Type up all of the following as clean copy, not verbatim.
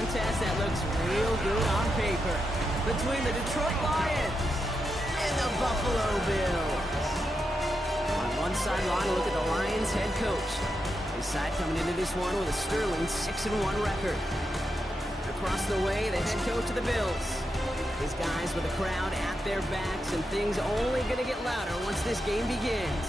contest that looks real good on paper between the Detroit Lions and the Buffalo Bills. On one sideline, look at the Lions head coach. His side coming into this one with a sterling 6-1 record. Across the way, the head coach of the Bills. His guys with the crowd at their backs, and things only going to get louder once this game begins.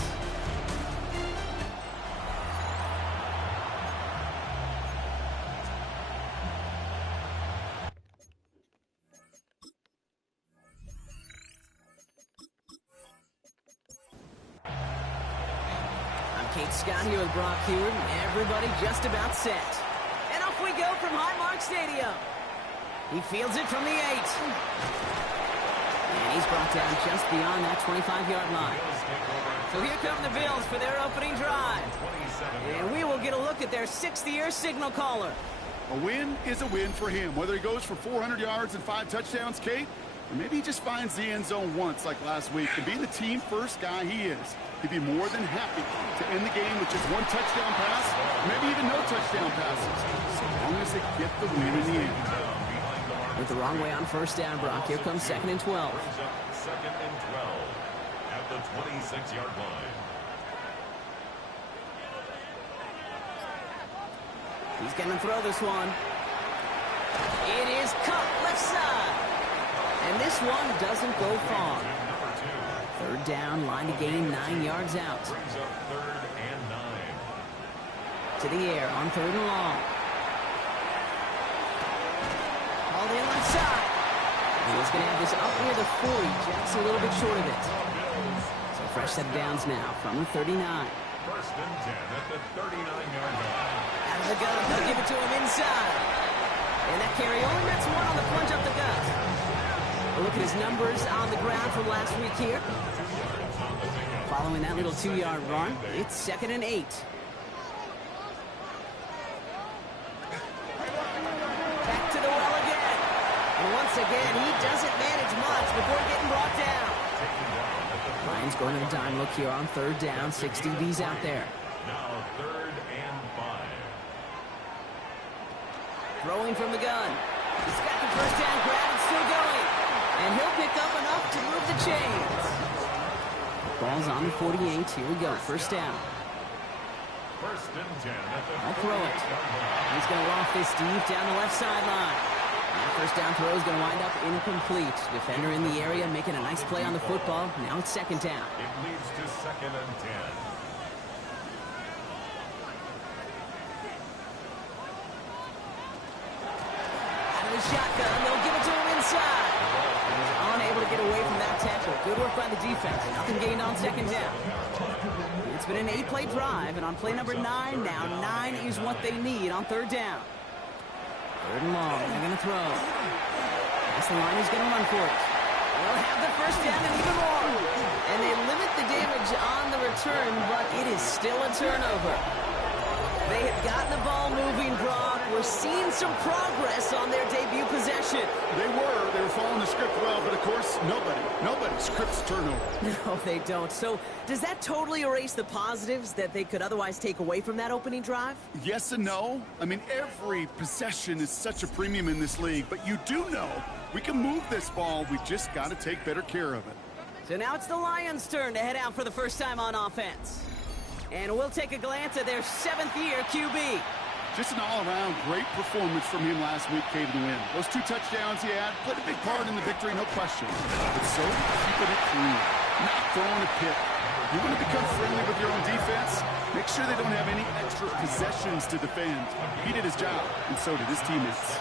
Kate Scott here with Brock Hewitt. Everybody just about set. And off we go from Highmark Stadium. He fields it from the 8. And he's brought down just beyond that 25-yard line. So here come the Bills for their opening drive. And we will get a look at their 6th-year signal caller. A win is a win for him, whether he goes for 400 yards and 5 touchdowns, Kate, or maybe he just finds the end zone once like last week. And being the team-first guy he is, he'd be more than happy to end the game with just 1 touchdown pass, maybe even no touchdown passes, so long as they get the win in the end. With the wrong way on first down, Brock. Here comes 2nd and 12. Second and 12 at the 26-yard line. He's going to throw this one. It is cut left side. And this one doesn't go far. 3rd down, line to gain 9 yards out. Brings up 3rd and 9. To the air on 3rd and long. Called in left side. He's going to have this up near the 40, just a little bit short of it. So fresh set of downs now from the 39. 1st and 10 at the 39-yard line. Out of the gun, they'll give it to him inside. And that carry only gets 1 on the plunge up the gut. Look at his numbers on the ground from last week here. Following that little 2-yard run, it's 2nd and 8. Back to the well again. And once again, he doesn't manage much before getting brought down. Lions going to the dime look here on 3rd down. 6 DBs out there. Now 3rd and 5. Throwing from the gun. He's got the first down grab and still going. And he'll pick up enough to move the chains. Ball's on the 48. Here we go. First down. 1st and 10 at the I'll throw it. He's going to loft this deep down the left sideline. That first down throw is going to wind up incomplete. Defender in the area making a nice play on the football. Now it's 2nd down. It leads to 2nd and 10. Shotgun, they'll give it to him inside. He's unable to get away from that tackle. Good work by the defense. Nothing gained on 2nd down. It's been an 8-play drive, and on play number 9 now, 9 is what they need on 3rd down. 3rd and long, they're going to throw. That's the line, he's going to run for it. They'll have the first down and even more. And they limit the damage on the return, but it is still a turnover. They had gotten the ball moving, Brock. We're seeing some progress on their debut possession. They were following the script well, but of course, nobody scripts turnover. No, they don't. So does that totally erase the positives that they could otherwise take away from that opening drive? Yes and no. I mean, every possession is such a premium in this league, but you do know we can move this ball. We've just got to take better care of it. So now it's the Lions' turn to head out for the first time on offense. And we'll take a glance at their 7th-year QB. Just an all-around great performance from him last week, came to win. Those 2 touchdowns he had played a big part in the victory, no question. But so keeping it clean, not throwing a pick. You want to become friendly with your own defense? Make sure they don't have any extra possessions to defend. He did his job, and so did his teammates.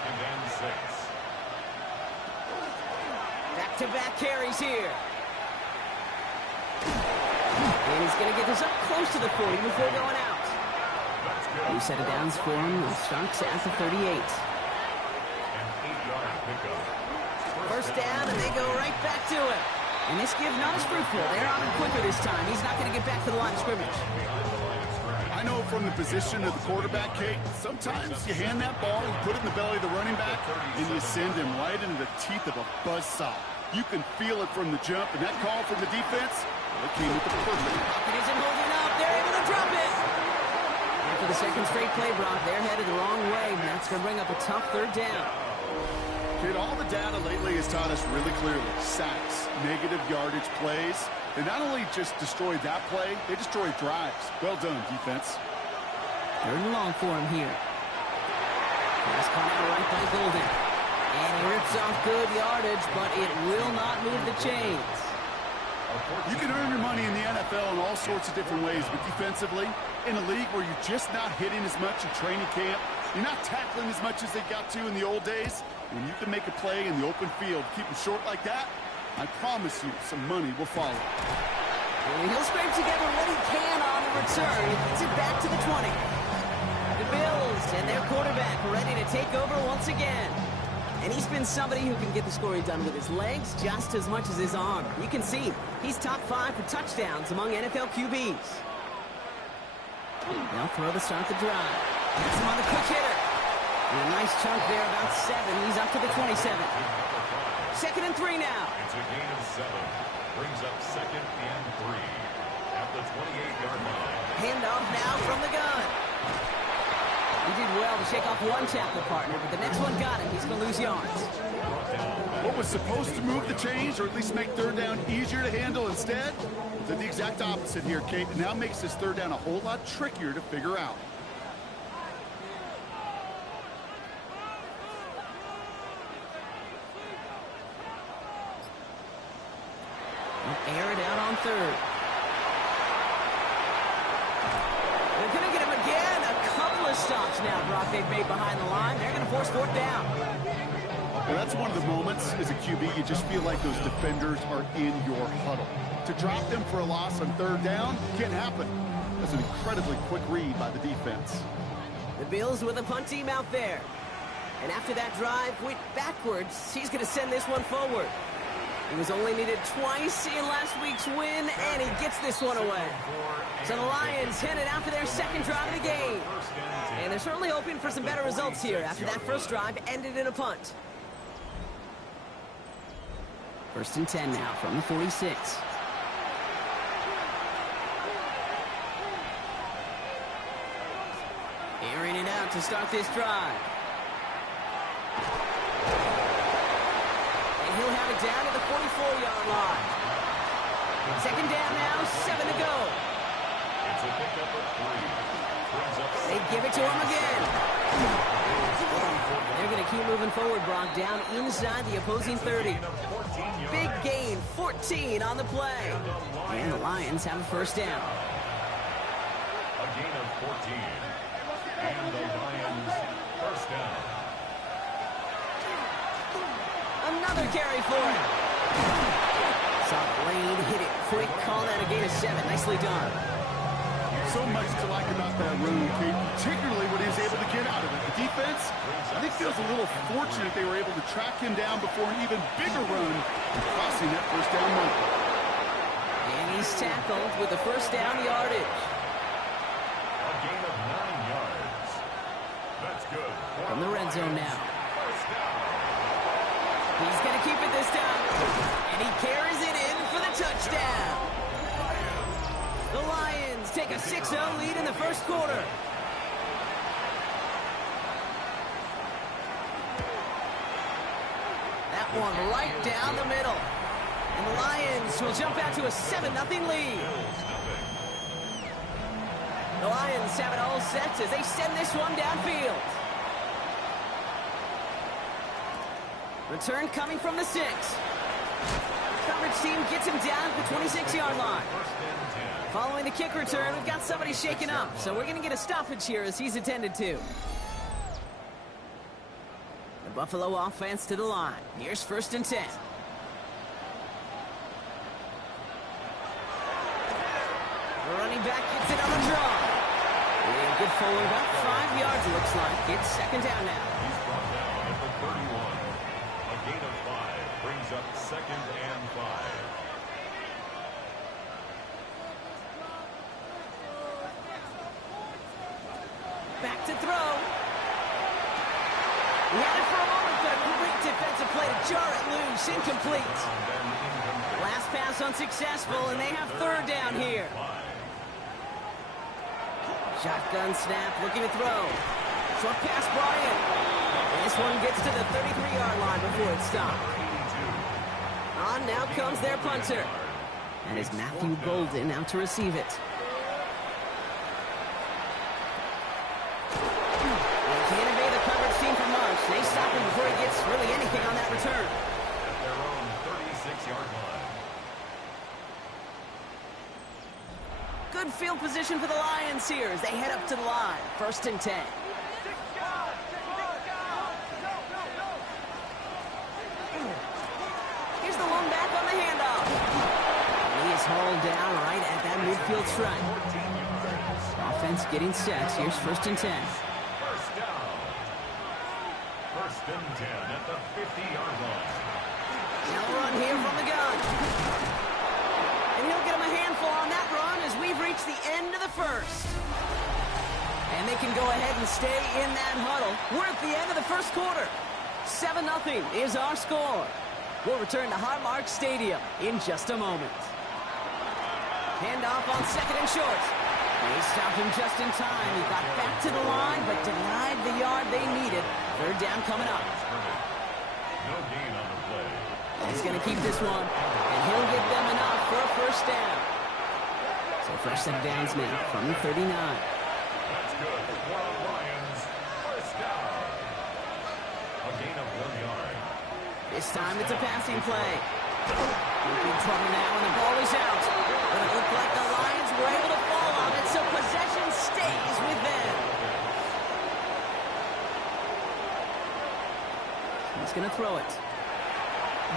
Back-to-back carries here. And he's going to get this up close to the 40 before going out. New set of downs for him. It starts at the 38. First down, and they go right back to it. And this give not as fruitful. They're on him quicker this time. He's not going to get back to the line of scrimmage. I know from the position of the quarterback, Kate, sometimes you hand that ball, you put it in the belly of the running back, and you send him right into the teeth of a buzzsaw. You can feel it from the jump, and that call from the defense, well, it came with the perfect. It isn't holding up. They're able to drop it. And for the second straight play, Brock. They're headed the wrong way, and that's going to bring up a tough third down. Kid, all the data lately has taught us really clearly. Sacks, negative yardage plays. They not only just destroy that play, they destroy drives. Well done, defense. Third and long for him here. Pass caught out right by Golden. And he rips off good yardage, but it will not move the chains. You can earn your money in the NFL in all sorts of different ways, but defensively, in a league where you're just not hitting as much in training camp, you're not tackling as much as they got to in the old days, when you can make a play in the open field, keep them short like that, I promise you some money will follow. And he'll scrape together what he can on the return. He gets it back to the 20. The Bills and their quarterback ready to take over once again. And he's been somebody who can get the scoring done with his legs just as much as his arm. You can see he's top 5 for touchdowns among NFL QBs. They'll throw to start the drive. Gets him on the quick hitter. And a nice chunk there, about 7. He's up to the 27. Second and 3 now. It's a gain of 7. Brings up second and 3 at the 28-yard line. Handoff now from the gun. He did well to shake off one tackle partner, but the next one got him. He's going to lose yards. What was supposed to move the chains, or at least make third down easier to handle instead, did the exact opposite here, Kate. It now makes this third down a whole lot trickier to figure out. Air it out on third. They're going to get him again. A couple of stops now, Brock, they've made behind the line. They're going to force fourth down. Well, that's one of the moments as a QB, you just feel like those defenders are in your huddle. To drop them for a loss on third down can't happen. That's an incredibly quick read by the defense. The Bills with a punt team out there. And after that drive went backwards, he's going to send this one forward. He was only needed twice in last week's win, and he gets this one away. So the Lions headed out for their second drive of the game. And they're certainly hoping for some better results here after that first drive ended in a punt. First and 10 now from the 46. Airing it out to start this drive. And he'll have it down to the 44-yard line. Second down now, 7 to go. It's a pickup of 3. They give it to him again. They're going to keep moving forward, Brock, down inside the opposing 30. Big gain, 14 on the play. And the Lions have a first down. A gain of 14. And the Lions first down. Another carry for it. Saw Lane hit it quick, call that a gain of 7. Nicely done. So much to like about that run, Kate, particularly when he was able to get out of it. The defense, I think, feels a little fortunate they were able to track him down before an even bigger run and crossing that first down marker. And he's tackled with the first down yardage. A gain of 9 yards. That's good. From the red zone now. First down. He's going to keep it this time. And he carries it in for the touchdown. The Lions take a 6-0 lead in the first quarter. That one right down the middle. And the Lions will jump out to a 7-0 lead. The Lions have it all set as they send this one downfield. Return coming from the 6. Coverage team gets him down at the 26-yard line. Following the kick return, we've got somebody shaken up, so we're going to get a stoppage here as he's attended to. The Buffalo offense to the line. Here's first and 10. The running back gets it on the draw. And good forward, about 5 yards it looks like. It's second down now. He's brought down at the 31. A gain of 5 brings up second and 5. Back to throw. He had it for a moment, but a great defensive play to jar it loose. Incomplete. Last pass unsuccessful, and they have third down here. Shotgun snap, looking to throw. Short pass brought in. And this one gets to the 33-yard line before it's stopped. On now comes their punter. That is Matthew Golden out to receive it. They can't evade the coverage team for much. They stop him before he gets really anything on that return. At their own 36-yard line. Good field position for the Lions here as they head up to the line. 1st and 10. Here's the one back on the handoff. And he is hauled down right at that midfield stripe. Offense getting set. Here's 1st and 10. First down. 1st and 10 at the 50-yard line. Now a run here from the gun. And he'll get him a handful on that run as we've reached the end of the 1st. And they can go ahead and stay in that huddle. We're at the end of the 1st quarter. 7-0 is our score. We'll return to Highmark Stadium in just a moment. Handoff on 2nd and short. They stopped him just in time. He got back to the line, but denied the yard they needed. 3rd down coming up. No gain on the play. He's going to keep this one, and he'll get them enough for a 1st down. So fresh set of downs now from the 39. That's good for the Lions. 1st down. A gain of 1 yard. This time it's a passing play. In trouble now, and the ball is out. But it looked like the Lions were able to fall on it, so possession stays with them. He's going to throw it.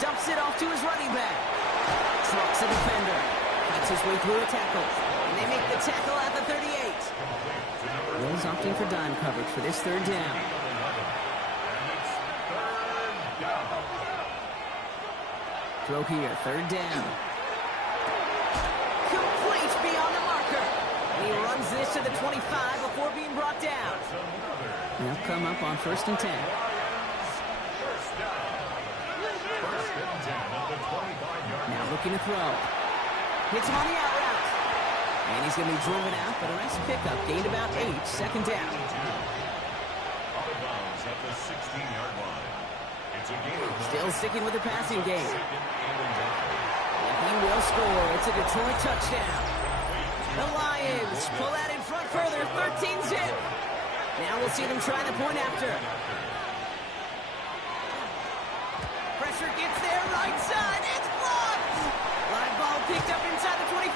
Dumps it off to his running back. Trucks a defender. Cuts his way through a tackle. And they make the tackle at the 38. Bills opting for dime coverage for this 3rd down. Throw here, 3rd down. Complete beyond the marker. And he runs this to the 25 before being brought down. They'll come up on 1st and 10. Now looking to throw. Hits him on the out route. And he's going to be driven out, but a nice pickup. Gained about 8, 2nd down. Out of bounds at the 16-yard line. It's a gain of 1. Still sticking with the passing game. 2nd and 9. And he will score. It's a Detroit touchdown. The Lions pull that in front further, 13-zip. Now we'll see them try the point after. Pressure gets there, right side. It's blocked. Live ball picked up inside the 25.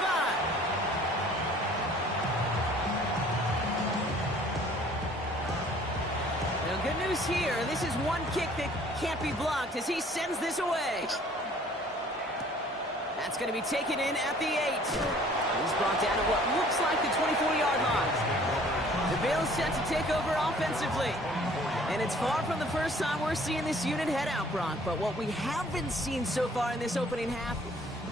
Now, good news here. This is one kick that can't be blocked as he sends this away. That's going to be taken in at the 8. He's brought down at what looks like the 24-yard line. The Bills set to take over offensively. And it's far from the first time we're seeing this unit head out, Brock. But what we haven't seen so far in this opening half,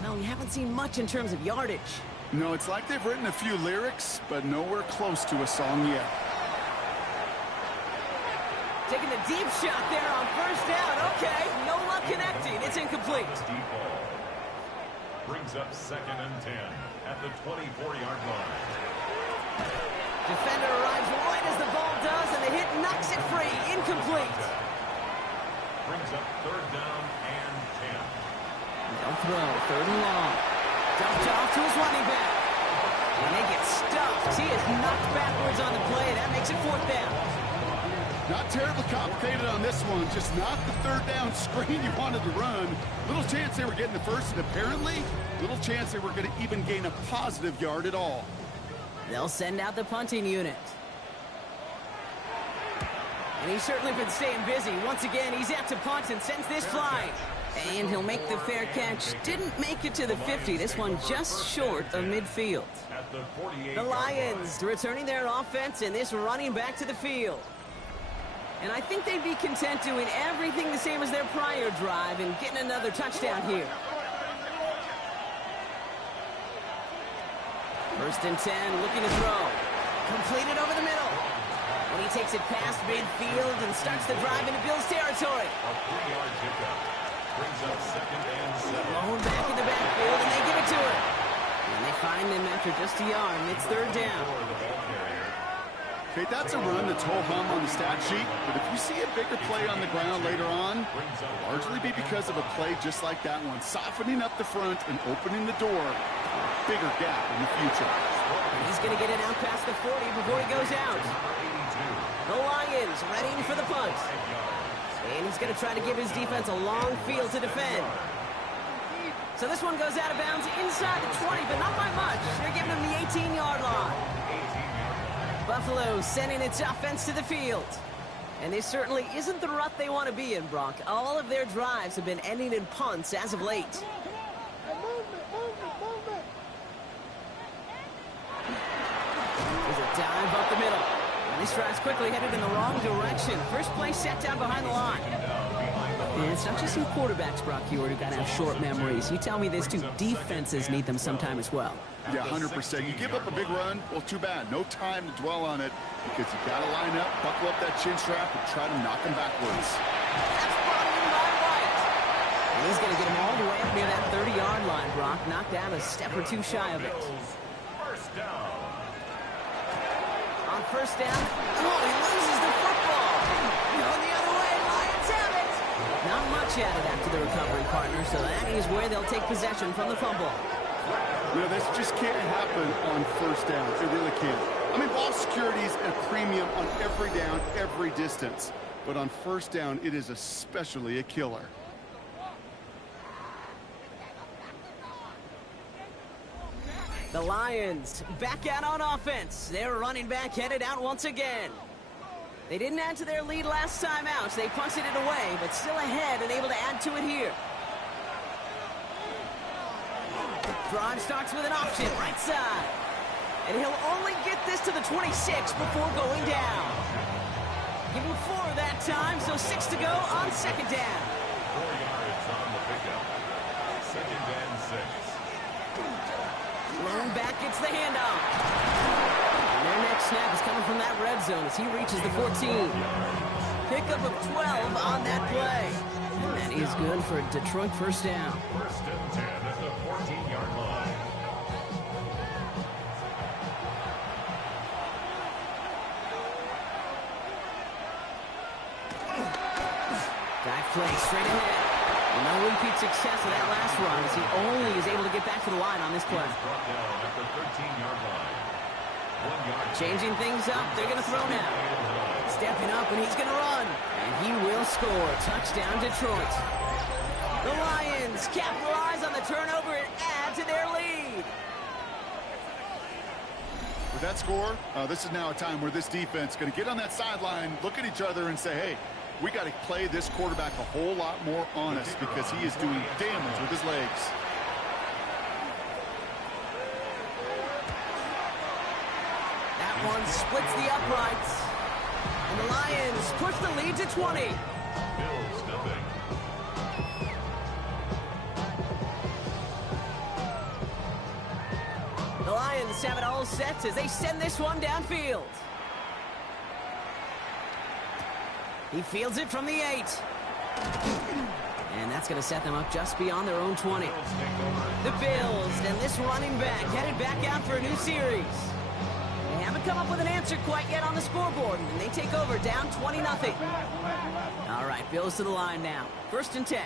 well, we haven't seen much in terms of yardage. No, it's like they've written a few lyrics, but nowhere close to a song yet. Taking the deep shot there on 1st down. Okay, no luck connecting. It's incomplete. Deep ball. Brings up 2nd and 10 at the 24-yard line. Defender arrives right as the ball does, and the hit knocks it free. Incomplete. Brings up 3rd down and 10. No throw. 3rd and long. Dumped off to his running back. And they get stuffed. He is knocked backwards on the play. That makes it 4th down. Not terribly complicated on this one. Just not the 3rd down screen you wanted to run. Little chance they were getting the 1st, and apparently, little chance they were going to even gain a positive yard at all. They'll send out the punting unit. And he's certainly been staying busy. Once again, he's out to punt and sends this flying. And he'll make the fair catch. Didn't make it to the 50. This one just short of midfield. At the 48. The Lions returning their offense and this running back to the field. And I think they'd be content doing everything the same as their prior drive and getting another touchdown here. 1st and 10, looking to throw. Completed over the middle. And he takes it past midfield and starts the drive into Bills territory. A 3-yard pickup. Brings up 2nd and 7. Blown back in the backfield, and they give it to him. And they find him after just a yard, and it's 3rd down. For the ball carrier, Okay, that's a run that's ho-hum on the stat sheet, but if you see a bigger play on the ground later on, it'll largely be because of a play just like that one, softening up the front and opening the door for a bigger gap in the future. And he's going to get it out past the 40 before he goes out. The Lions readying for the punt. And he's going to try to give his defense a long field to defend. So this one goes out of bounds inside the 20, but not by much. They're giving him the 18-yard line. Buffalo sending its offense to the field. And this certainly isn't the rut they want to be in, Brock. All of their drives have been ending in punts as of late. There's a dive up the middle. And this drive's quickly headed in the wrong direction. First play set down behind the line. And it's not just some quarterbacks, Brock Huard, who got to have short memories. You tell me this too, defenses need them sometime as well. Yeah, 100%. You give up a big run, well, too bad. No time to dwell on it because you got to line up, buckle up that chin strap, and try to knock him backwards. That's brought in by Wyatt. And he's going to get him all the way up near that 30-yard line, Brock. Knocked out a step or two shy of it. First down. On first down, oh, he loses the football. Going the other way, Lions have it. Not much added after the recovery, partner, so that is where they'll take possession from the fumble. You know, this just can't happen on first down. It really can't. I mean, ball security is a premium on every down, every distance. But on first down, it is especially a killer. The Lions back out on offense. Their running back headed out once again. They didn't add to their lead last time out. They punted it away, but still ahead and able to add to it here. Drive starts with an option, right side. And he'll only get this to the 26 before going down. Give him 4 that time, so 6 to go on second down. 4 yards on the pickup. Second and 6. Lone back gets the handoff. And their next snap is coming from that red zone as he reaches the 14. Pickup of 12 on that play. And that is good for a Detroit first down. First and 10 at the 14-yard line. Back play straight ahead. And no repeat success of that last run as he only is able to get back to the line on this play. Brought down at the 13-yard line. 1 yard. Changing things up. They're going to throw now. Stepping up, and he's going to run. And he will score. Touchdown, Detroit. The Lions capitalize on the turnover and add to their lead. With that score, this is now a time where this defense is going to get on that sideline, look at each other, and say, hey, we got to play this quarterback a whole lot more honest because he is doing damage with his legs. That one splits the uprights. And the Lions push the lead to 20. Bills nothing. The Lions have it all set as they send this one downfield. He fields it from the 8. And that's going to set them up just beyond their own 20. The Bills and this running back headed back out for a new series. They haven't come up with an answer quite yet on the scoreboard, and they take over down 20-0. All right, Bills to the line now. First and 10.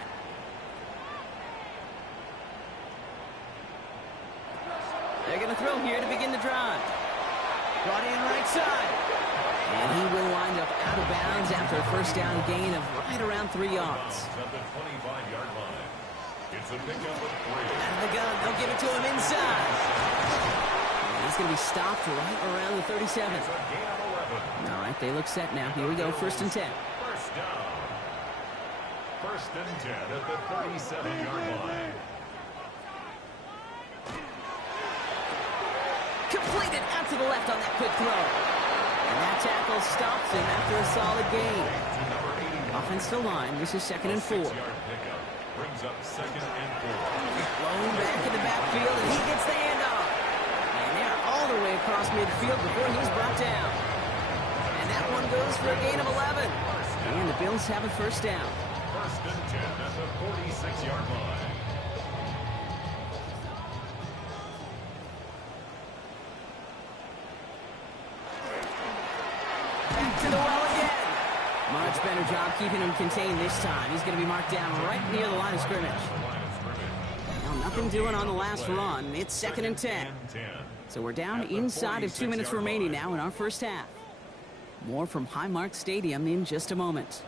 They're going to throw here to begin the drive. Brought in right side. And he will wind up out of bounds after a first down gain of right around 3 yards. At the 25-yard line. It's a pickup of 3. Out of the gun, they'll give it to him inside. And he's going to be stopped right around the 37. It's a gain of 11. All right, they look set now. Here we go, first and 10. First down. First and 10 at the 37-yard line. Completed out to the left on that quick throw. And that tackle stops him after a solid gain. Offensive line, this is second and 4. 6-yard pickup brings up second and 4. Blown back in the backfield, and he gets the handoff. And they're all the way across midfield before he's brought down. And that one goes for a gain of 11. And the Bills have a first down. First and 10 at the 46-yard line. to the well again. Much better job keeping him contained this time. He's going to be marked down right near the line of scrimmage. Now, nothing doing on the last run. It's 2nd and 10. So we're down inside of 2 minutes remaining now in our first half. More from Highmark Stadium in just a moment.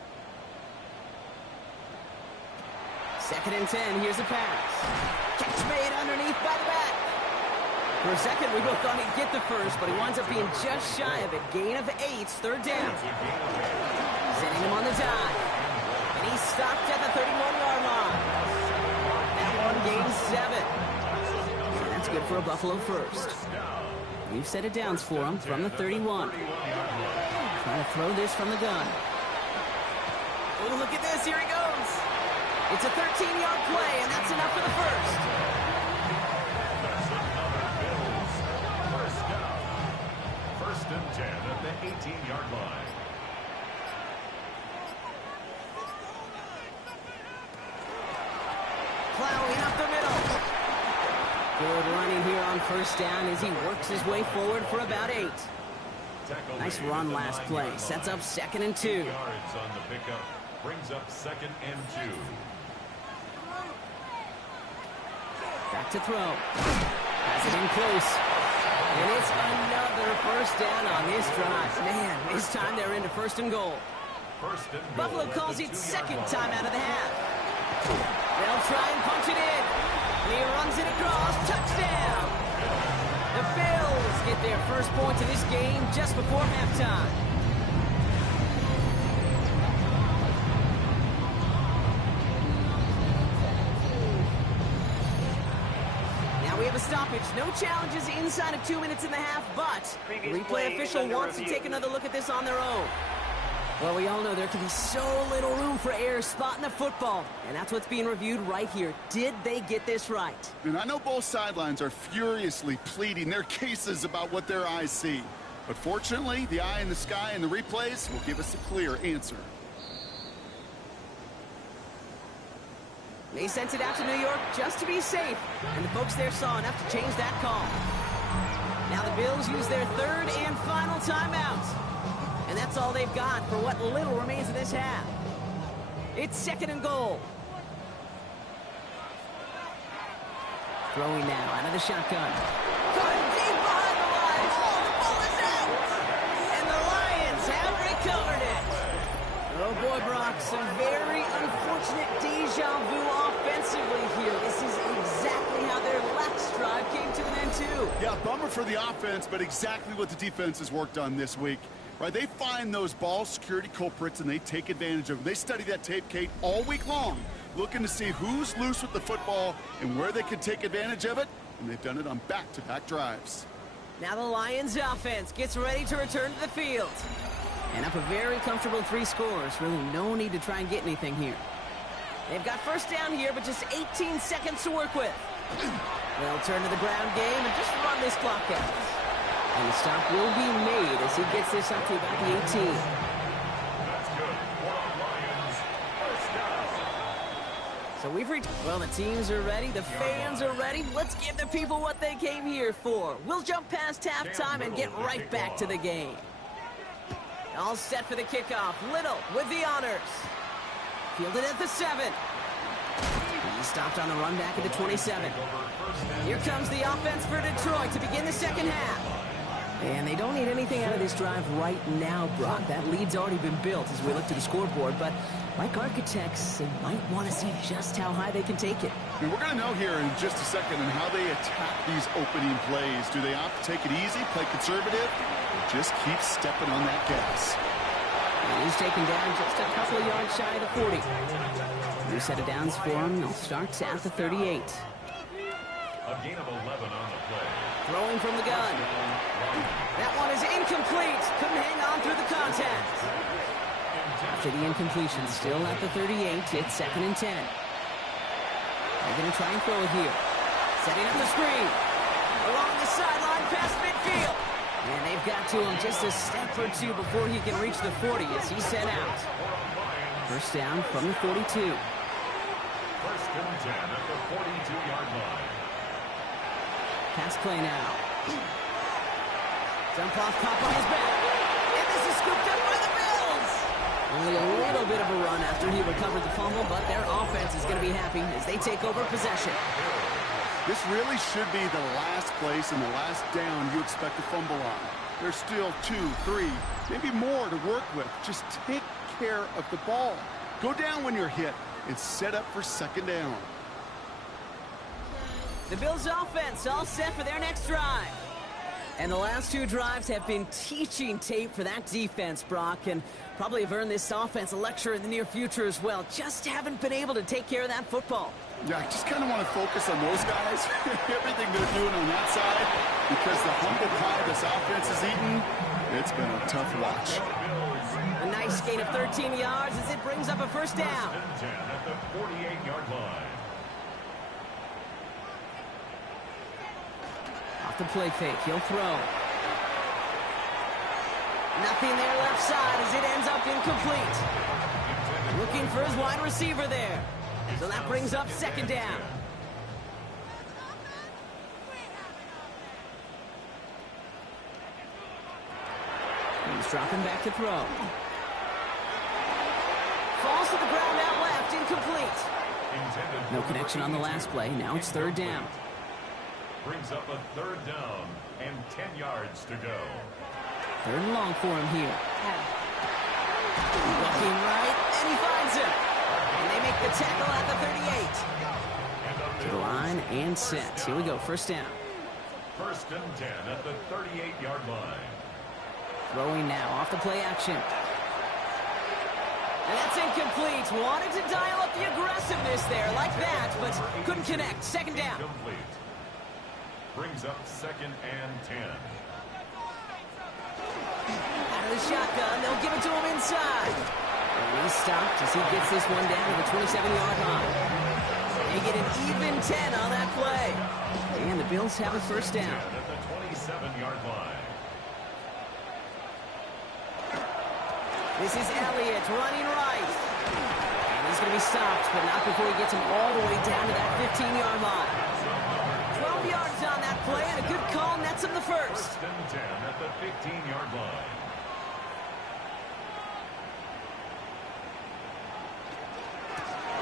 2nd and 10. Here's a pass. Catch made underneath by the back. For a second, we both thought he'd get the first, but he winds up being just shy of it. Gain of 8, 3rd down. Sending him on the dive. And he's stopped at the 31-yard line. That one gains 7. And that's good for a Buffalo first. We've set it downs for him from the 31. Trying to throw this from the gun. Oh, look at this. Here he goes. It's a 13-yard play, and that's enough for the first. First and 10 at the 18-yard line. Plowing up the middle. Good running here on first down as he works his way forward for about 8. Nice run last play. Sets up 2nd and 2. Yards on the pickup. Brings up 2nd and 2. Back to throw. Has it in close. And it's another first down on this drive. Man, this time they're into 1st and goal. Buffalo calls it 2nd time out of the half. They'll try and punch it in. He runs it across. Touchdown. The Bills get their first point of this game just before halftime. Now we have a stoppage. No challenges inside of 2 minutes and a half, but the replay official wants to take another look at this on their own. Well, we all know there can be so little room for error spotting the football, and that's what's being reviewed right here. Did they get this right? And I know both sidelines are furiously pleading their cases about what their eyes see. But fortunately, the eye in the sky and the replays will give us a clear answer. They sent it out to New York just to be safe, and the folks there saw enough to change that call. Now the Bills use their 3rd and final timeout. And that's all they've got for what little remains of this half. It's 2nd and goal. Throwing now out of the shotgun. Going deep behind the line. Oh, the ball is out. And the Lions have recovered it. Oh, boy, Brock, some very unfortunate deja vu offensively here. This is exactly how their last drive came to an end, too. Yeah, bummer for the offense, but exactly what the defense has worked on this week. Right, they find those ball security culprits and they take advantage of them. They study that tape, Kate, all week long, looking to see who's loose with the football and where they can take advantage of it, and they've done it on back-to-back drives. Now the Lions offense gets ready to return to the field. And up a very comfortable 3 scores. Really no need to try and get anything here. They've got first down here, but just 18 seconds to work with. They'll turn to the ground game and just run this clock out. And the stop will be made as he gets this up to about the 18. That's good. Lions. First down. So we've reached... Well, the teams are ready. The fans are ready. Let's give the people what they came here for. We'll jump past halftime and get right back to the game. All set for the kickoff. Little with the honors. Fielded at the 7. He stopped on the run back at the 27. Here comes the offense for Detroit to begin the second half. And they don't need anything out of this drive right now, Brock. That lead's already been built as we look to the scoreboard. But like architects, they might want to see just how high they can take it. And we're going to know here in just a second on how they attack these opening plays. Do they opt to take it easy, play conservative, or just keep stepping on that gas? And he's taken down just a couple of yards shy of the 40. New set of downs for him. They'll start at the 38. A gain of 11 on the play. Throwing from the gun. That one is incomplete. Couldn't hang on through the contact. After the incompletion, still at the 38, it's 2nd and 10. They're going to try and throw it here. Setting up the screen. Along the sideline past midfield. And they've got to him just a step or 2 before he can reach the 40 as he's sent out. First down from the 42. First and 10 at the 42-yard line. Pass play now. Dump off, pop on his back. And this is scooped up by the Bills. Only a little bit of a run after he recovered the fumble, but their offense is going to be happy as they take over possession. This really should be the last place and the last down you expect to fumble on. There's still 2, 3, maybe more to work with. Just take care of the ball. Go down when you're hit and set up for second down. The Bills' offense all set for their next drive. And the last 2 drives have been teaching tape for that defense, Brock, and probably have earned this offense a lecture in the near future as well. Just haven't been able to take care of that football. Yeah, I just kind of want to focus on those guys, everything they're doing on that side, because the humble pie this offense has eaten, it's been a tough watch. A nice gain of 13 yards as it brings up a first down. 10 at the 48-yard line. Off the play fake, he'll throw. Nothing there left side as it ends up incomplete. Looking for his wide receiver there. So that brings up second down. He's dropping back to throw. Falls to the ground out left, incomplete. No connection on the last play. Now it's third down. Brings up a third down and 10 yards to go. Third and long for him here. Looking right, and he finds him. And they make the tackle at the 38. To the line and set. Here we go, first down. First and 10 at the 38-yard line. Throwing now off the play action. And that's incomplete. Wanted to dial up the aggressiveness there like that, but couldn't connect. Second down. Complete. Brings up second and 10. Out of the shotgun, they'll give it to him inside. And he's stopped as he gets this one down to the 27-yard line. They get an even 10 on that play. And the Bills have a first down. At the 27-yard line. This is Elliott running right. And he's going to be stopped, but not before he gets him all the way down to that 15-yard line. 12 yards on that play, and a good call nets him the first. First and 10 at the 15-yard line.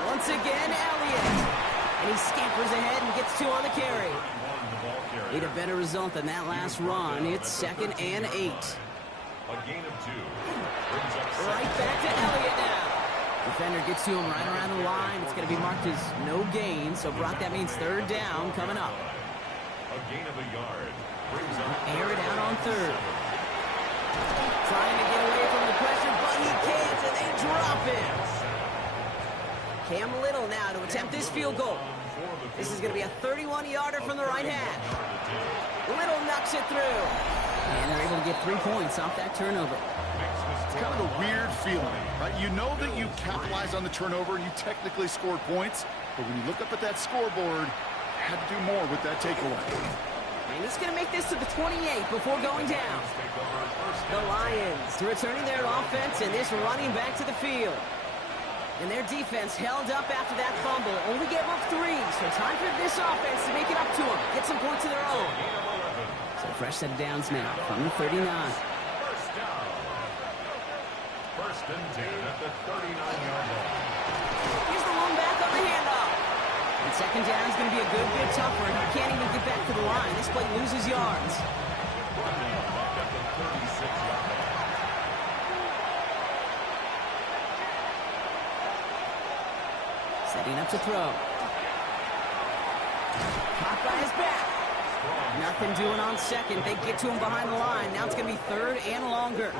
Once again, Elliott. And he scampers ahead and gets 2 on the carry. Need a better result than that last run. It's second and 8. A gain of 2. Brings up Right back to Elliott now. Defender gets to him right around the line. It's going to be marked as no gain. So, Brock, that means third down coming up. a gain of a yard. Brings up Air it out on third. Trying to get away from the pressure, but he can't, and they drop it. Cam Little now to attempt this field goal. This is going to be a 31-yarder from the right hash. Little knocks it through. And they're able to get 3 points off that turnover. It's kind of a weird feeling, right? You know that you capitalized on the turnover and you technically scored points, but when you look up at that scoreboard, you had to do more with that takeaway. And he's going to make this to the 28 before going down. The Lions returning their offense and this running back to the field. And their defense held up after that fumble. Only gave up 3, so time for this offense to make it up to them. Get some points of their own. So fresh set of downs now from the 39. First down. First and 10 at the 39-yard line. Here's the one back on the handoff. And second down is going to be a good bit tougher. He can't even get back to the line. This play loses yards. Back at the 36-yard line. Setting up to throw. Caught by his back. Nothing doing on second. They get to him behind the line. Now it's going to be third and longer.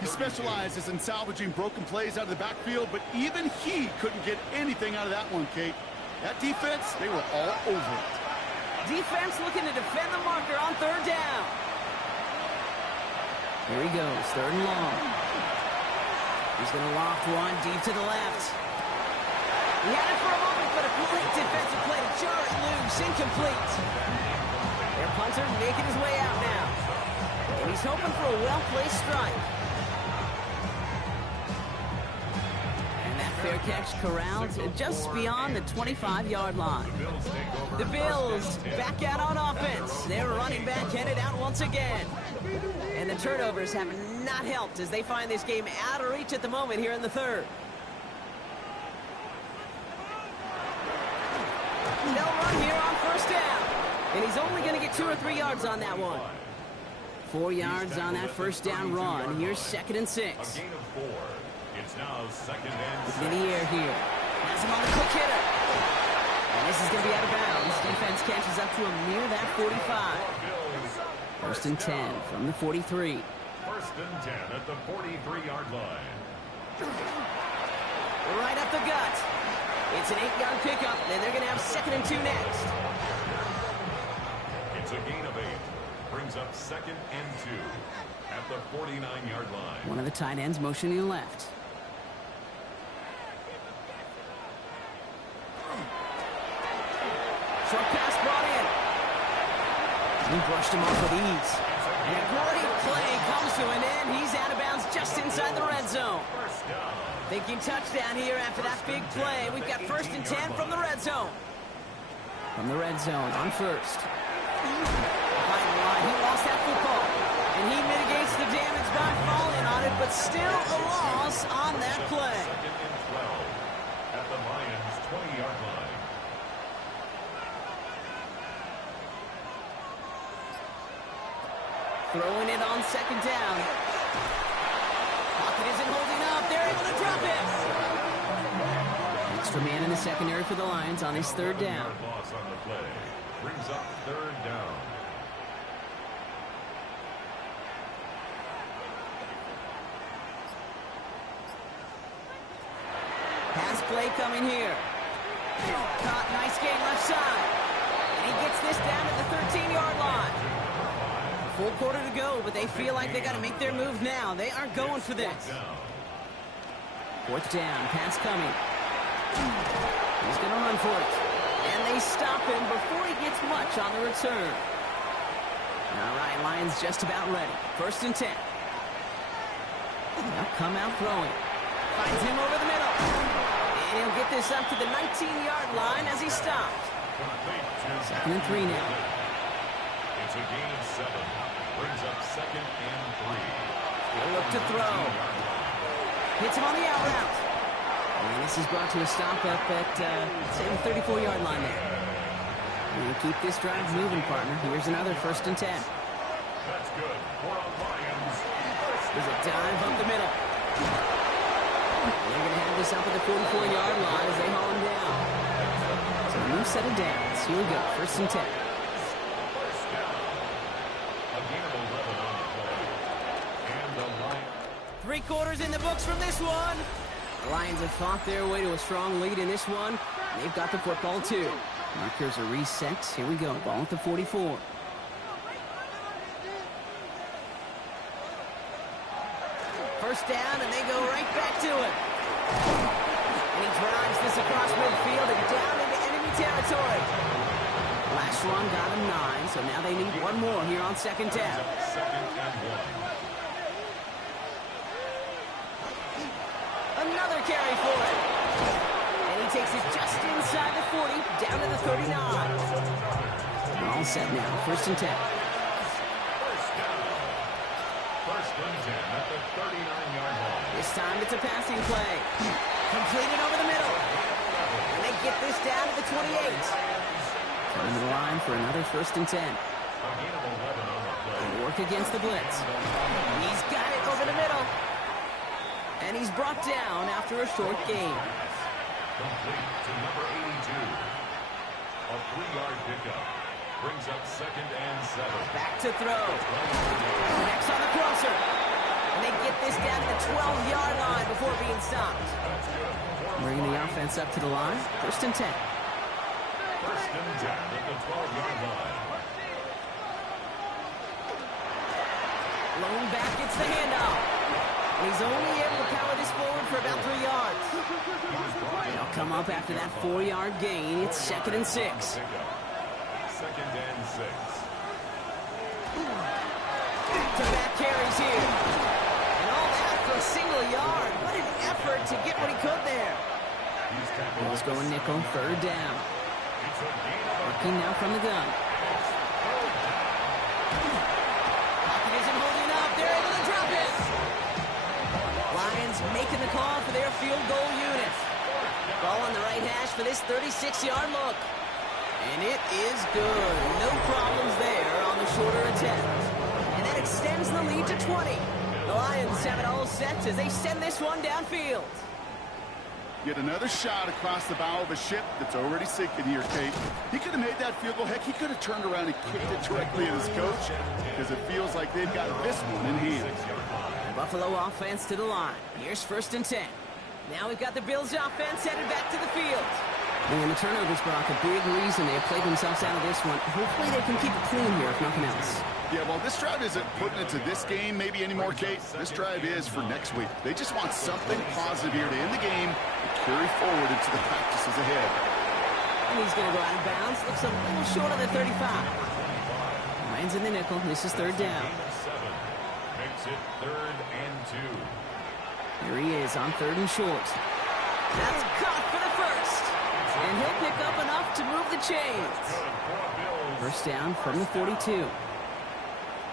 He specializes in salvaging broken plays out of the backfield, but even he couldn't get anything out of that one, Kate. That defense, they were all over it. Defense looking to defend the marker on third down. Here he goes, third and long. He's going to loft one deep to the left. He had it for a moment, but a great defensive play to jar it loose, incomplete. Their punter making his way out now. And he's hoping for a well-placed strike. And that Fair catch corralled just beyond the 25-yard line. The Bills back out on offense. Their running back headed out once again. And the turnovers have not helped as they find this game out of reach at the moment here in the third. They'll run here on first down. And he's only going to get 2 or 3 yards on that one. 4 yards on that first down run. Here's 2nd and 6. A gain of 4. It's now 2nd and 6. In the air here. Has him on the quick hitter. And this is going to be out of bounds. Defense catches up to him near that 45. First and 10 from the 43. First and 10 at the 43-yard line. Right up the gut. It's an 8-yard pickup, and they're going to have 2nd and 2 next. It's a gain of 8. Brings up 2nd and 2 at the 49-yard line. One of the tight ends motioning left. Short pass brought in. He brushed him off with ease. And a great play comes to an end. He's out of bounds just inside the red zone. First down. Thinking touchdown here after that big play. We've got 1st and 10 from the red zone. From the red zone on first. He lost that football. And he mitigates the damage by falling on it, but still a loss on that play. 2nd and 12 at the Lions' 20-yard line. Throwing it on 2nd down. Pocket isn't holding up. They're able to drop it. Extra man in the secondary for the Lions on his 3rd down. Loss on the play. Brings up 3rd down. Pass play coming here. Caught, nice gain left side. And he gets this down at the 13-yard line. Full quarter to go, but they feel like they got to make their move now. They aren't going for this. 4th down, pass coming. He's going to run for it. And they stop him before he gets much on the return. All right, Lions just about ready. 1st and 10. Now come out throwing. Finds him over the middle. And he'll get this up to the 19-yard line as he stopped. 2nd and 3 now. It's a gain of 7. Brings up 2nd and 3. He'll look to throw. Hits him on the out route. And this is brought to a stop up at, say, the 34-yard line there. We'll keep this drive moving, partner. Here's another 1st and 10. That's good. For the Lions. There's a dive up the middle. They're going to have this up at the 44-yard line as they haul him down. So a new set of downs. Here we go. 1st and 10. First down. A gain of 11 on the play. And the Lions. 3 quarters in the books from this one. The Lions have fought their way to a strong lead in this one. They've got the football, too. Markers are reset. Here we go. Ball at the 44. First down, and they go right back to it. And he drives this across midfield and down into enemy territory. Last run got him 9, so now they need one more here on 2nd down. 2nd and 1. Another carry for it. And he takes it just inside the 40, down to the 39. All set now. 1st and 10. First down. 1st and 10 at the 39-yard line. This time it's a passing play. Completed over the middle. And they get this down to the 28. Coming to the line for another 1st and 10. A gain of 11 on the play. They work against the blitz. He's got it over the middle. And he's brought down after a short gain. Complete to number 82. A 3-yard pickup. Brings up 2nd and 7. Back to throw. Next on the crosser. And they get this down to the 12-yard line before being stopped. Bringing the offense up to the line. 1st and 10. 1st and 10 at the 12-yard line. Lone back gets the handoff. And he's only able to power this forward for about 3 yards. They'll come up after that 4-yard gain. It's 2nd and 6. 2nd and 6. Back-to-back carries here. And all that for a single yard. What an effort to get what he could there. Ball's going nickel, third down. Working now from the gun. Pocket isn't holding up. They're able to drop it. Lions making the call for their field goal unit. Ball on the right hash for this 36-yard look. And it is good. No problems there on the shorter attempt. And that extends the lead to 20. The Lions have it all set as they send this one downfield. Get another shot across the bow of a ship that's already sinking here, Kate. He could have made that field goal. Heck, he could have turned around and kicked it directly at his coach because it feels like they've got this one in hand. Buffalo offense to the line. Here's 1st and 10. Now we've got the Bills offense headed back to the field. And the turnovers, Brock, a big reason they have played themselves out of this one. Hopefully they can keep it clean here, if nothing else. Yeah, well, this drive isn't putting it to this game maybe anymore, Kate. This drive is for next week. They just want something positive here to end the game and carry forward into the practices ahead. And he's going to go out of bounds. Looks a little short of the 35. Lions in the nickel. This is 3rd down. Makes it 3rd and 2. Here he is on 3rd and short. That's caught for the first. And he'll pick up enough to move the chains. 1st down from the 42.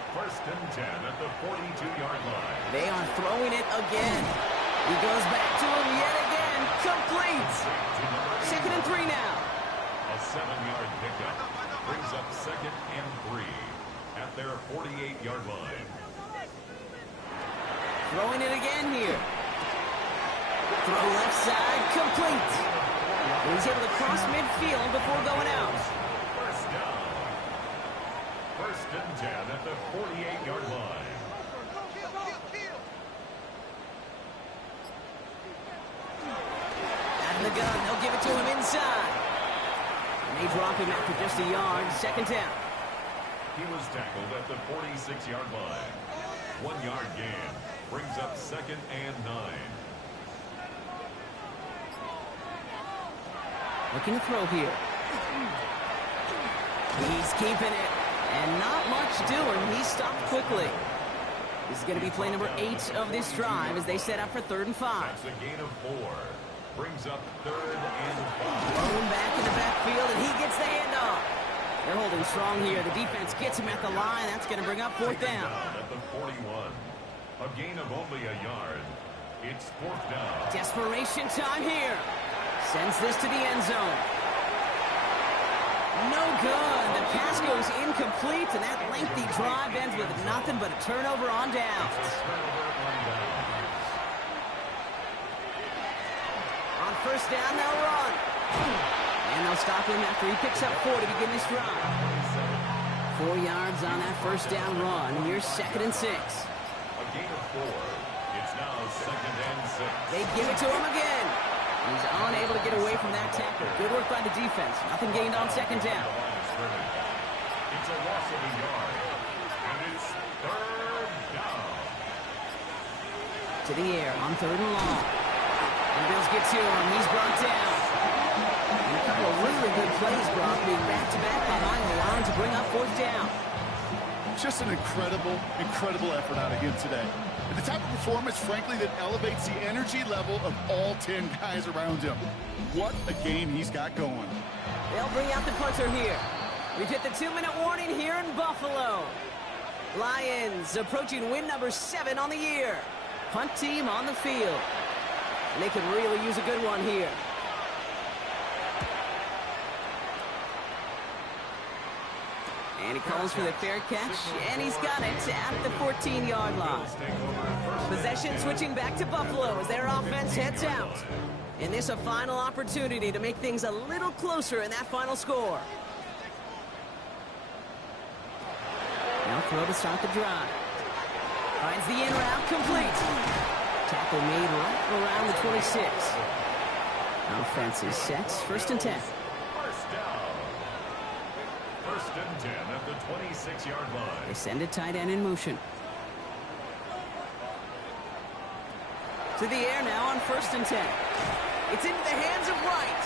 1st and 10 at the 42-yard line. They are throwing it again. He goes back to him yet again. Complete. 2nd and 3 now. A 7-yard pickup brings up 2nd and 3 at their 48-yard line. Throwing it again here. Throw left side, complete. He's able to cross midfield before going out. 1st down. 1st and 10 at the 48-yard line. Out of the gun, they'll give it to him inside. And they drop him after just a yard. 2nd down. He was tackled at the 46-yard line. 1-yard gain brings up 2nd and 9. Looking to throw here. He's keeping it. And not much doing. He stopped quickly. This is going to be play number 8 of this drive as they set up for 3rd and 5. That's a gain of 4. Brings up 3rd and 5. Thrown back in the backfield, and he gets the handoff. They're holding strong here. The defense gets him at the line. That's going to bring up 4th down. At the 41. A gain of only a yard. It's 4th down. Desperation time here. Sends this to the end zone. No good. The pass goes incomplete, and that lengthy drive ends with nothing but a turnover on downs. On 1st down, they'll run. And they'll stop him after he picks up 4 to begin this drive. 4 yards on that 1st down run. Here's 2nd and 6. A gain of 4. It's now 2nd and 6. They give it to him again. He's unable to get away from that tackle. Good work by the defense. Nothing gained on 2nd down. It's a loss of a yard. And it's 3rd down. To the air on 3rd and long. And Bills get to him. He's brought down. And a couple of really good plays, Brock, being back-to-back behind the line to bring up 4th down. Just an incredible, incredible effort out of him today. And the type of performance, frankly, that elevates the energy level of all 10 guys around him. What a game he's got going. They'll bring out the punter here. We've hit the 2-minute warning here in Buffalo. Lions approaching win number 7 on the year. Punt team on the field. And they could really use a good one here. And he calls for the fair catch, and he's got it at the 14-yard line. Possession switching back to Buffalo as their offense heads out. And this a final opportunity to make things a little closer in that final score. Now throw to start the drive. Finds the in route complete. Tackle made right around the 26. Offense is set. 1st and 10. 1st down. 1st and 10 at the 26-yard line. They send a tight end in motion. To the air now on 1st and 10. It's into the hands of Wright.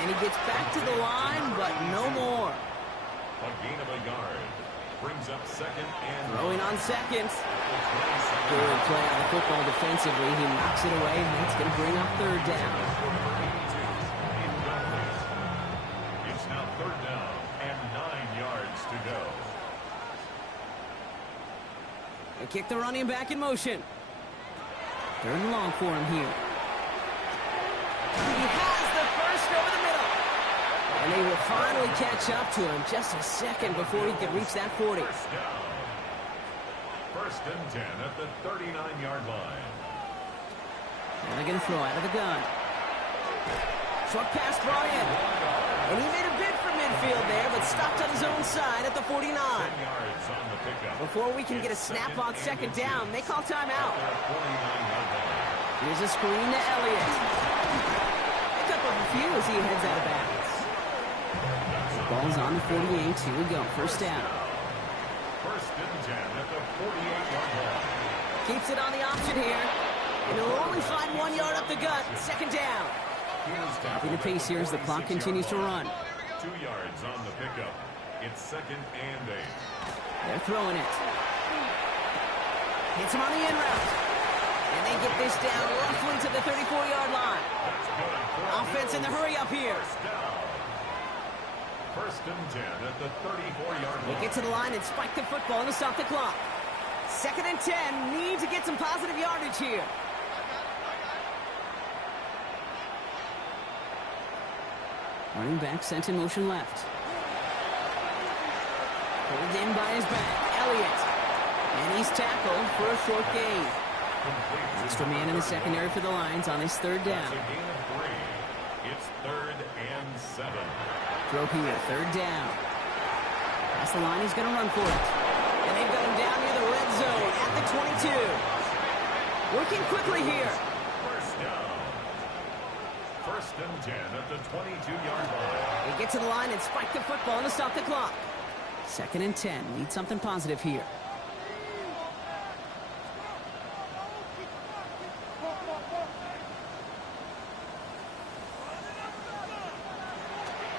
And he gets back to the line, but no more. A gain of a yard. Brings up 2nd and... Throwing on 2nd. Good play on the football defensively. He knocks it away, and that's going to bring up 3rd down. They kick the running back in motion. 3rd and long for him here. He has the first over the middle. And they will finally catch up to him just a second before he can reach that 40. First down. 1st and 10 at the 39-yard line. And they're going to throw out of the gun. Short pass brought in. And he made a bid for midfield there, but stopped on his own side at the 49. 10 yards on the pickup. Before we can get a snap on 2nd down, they call timeout. At their 49-yard line. Here's a screen to Elliott. Pick up a few as he heads out of bounds. The ball's on the 48. Here we go. 1st down. 1st and 10 at the 48-yard line. Keeps it on the option here. And he'll only find 1 yard up the gut. 2nd down. Copy the pace here as the clock continues to run. 2 yards on the pickup. It's 2nd and 8. They're throwing it. Hits him on the in route. And they get this down roughly to the 34-yard line. Offense in the hurry up here. 1st and 10 at the 34-yard line. They get to the line and spike the football and stop the clock. 2nd and 10. Need to get some positive yardage here. Running back sent in motion left. Pulled in by his back. Elliott. And he's tackled for a short gain. Extra man in the secondary for the Lions on his 3rd down. It's a gain of 3. It's 3rd and 7. Throw here, 3rd down. Past the line, he's going to run for it. And they've got him down near the red zone at the 22. Working quickly here. 1st down. 1st and 10 at the 22-yard line. They get to the line and spike the football to stop the clock. 2nd and 10. Need something positive here.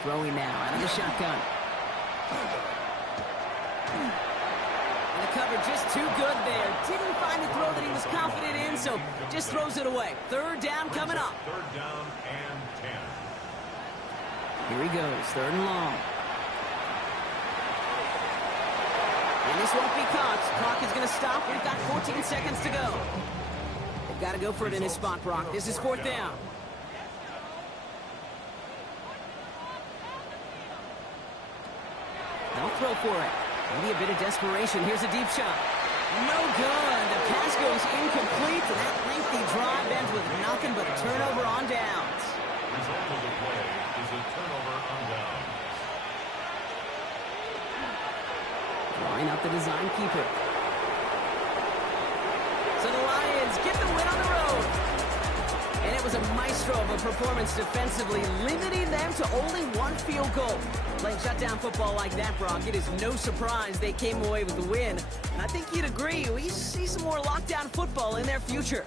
Throwing now out of the shotgun. And the cover just too good there. Didn't find the throw that he was confident in, so just throws it away. 3rd down coming up. 3rd down and 10. Here he goes, 3rd and long. And this won't be caught. Clock is going to stop. We've got 14 seconds to go. They've got to go for it in this spot, Brock. This is 4th down. They'll throw for it. Maybe a bit of desperation. Here's a deep shot. No good. The pass goes incomplete, and that lengthy drive ends with nothing but a turnover on downs. Result of the play is a turnover on downs. Drawing up the design keeper. So the Lions get the win on the road. And it was a maestro of a performance defensively, limiting them to only 1 field goal. Playing shutdown football like that, Brock, it is no surprise they came away with the win. And I think you'd agree, we see some more lockdown football in their future.